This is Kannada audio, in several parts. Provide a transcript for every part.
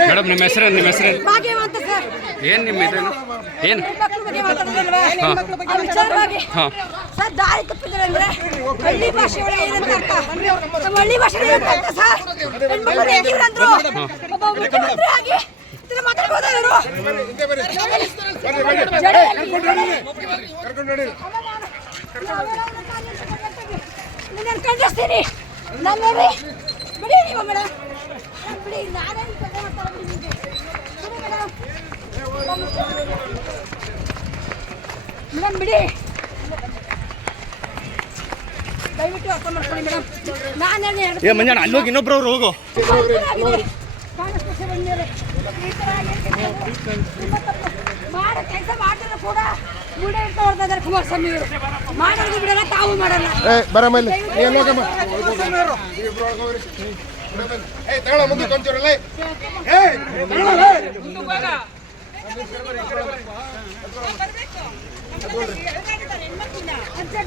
ಮೇಡಮ್ ನಿಮ್ಮ ಹೆಸರೇನು? ನಿಮ್ಮ ಹೆಸರೇನು? ಏನು ನಿಮ್ಮ ಇದೇನು ಏನು? ಬಗ್ಗೆ ಮಾತಾಡೋದಲ್ವಾ. ಆ ವಿಚಾರವಾಗಿ. ಸರ್ ದಾರಿ ತಪ್ಪಿದ್ರೆ ಅಂದ್ರೆ ಹಳ್ಳಿ ಭಾಷೆ ಒಳಗೆ ಏನಂತ ಅರ್ಥ. ನಮ್ಮ ಹಳ್ಳಿ ಭಾಷೆ ಏನಂತ ಅರ್ಥ ಸರ್. ಹೆಣ್ಮಕ್ಳು ಹೇಗಿದ್ರಂದ್ರು ಒಬ್ಬ ಮುಖ್ಯಮಂತ್ರಿ ಆಗಿ ಇದನ್ನ ಮಾತಾಡ್ಬೋದ ಇವರು? ನಾನು ಖಂಡಿಸ್ತೀನಿ ನಾನು ನೋಡಿ. ಬಿಡಿ ನೀವು ಮೇಡಮ್. ಬಿಡಿ ನಾನೇನು ಕತೆ ನಿಮಗೆ? ಬಿಡಿ ಮೇಡಮ್. ಮೇಡಮ್ ಬಿಡಿ. ದಯವಿಟ್ಟು ಅರ್ಥ ಮಾಡ್ಕೊಳ್ಳಿ ಮೇಡಮ್. ನಾನು ಏ ಮಂಜಣ್ಣ ಅಲ್ಲಿ ಇನ್ನೊಬ್ರು ಅವ್ರು ಹೋಗು. ಮಾಡೋ ಕೆಲಸ ಮಾಡ್ತಾರೆ ಕೂಡ ಮೂಡೆ ಇರ್ತಾ ಹೊಡ್ತಾ ಇದ್ದಾರೆ ಕುಮಾರಸ್ವಾಮಿ ಅವರು. ಮಾಡೋದು ಬಿಡಲ್ಲ ತಾವು ಮಾಡಲ್ಲ. ಏ ಬರ ಮೇಲೆ. ಏನು ಹೋಗಮ್ಮ ಏ ತಗೊಳ ಮುಂದೆ ಕೊಂಚೂರಲ್ಲ ಏ. ತಗೊಳಲ್ಲ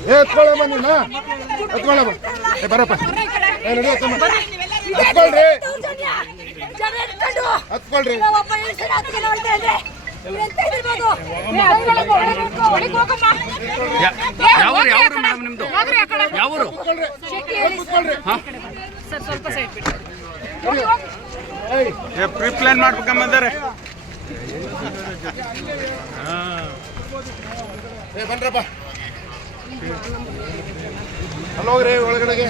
ಏ ಎತ್ಕೊಳ್ಳಮ್ಮ ಎತ್ಕೊಳ್ಳ ಬನ್ನಿ ಏ ಬರಪ್ಪ. ಏ ನಡಿ ಹತ್ಕೊಳ್ರಿ. ಹತ್ಕೊಳ್ರಿ ಯಾವರು ಮೇಡಮ್ ನಿಮ್ಮದು ಯಾವ್ರು? ಪ್ಲಾನ್. ಹಾಂ? ಪ್ರೀ ಪ್ಲಾನ್ ಮಾಡ್ಬೇಕಂಬಂದಾರೆ ಏ ಹಲೋ ರೀ ಒಳಗಡೆಗೆ.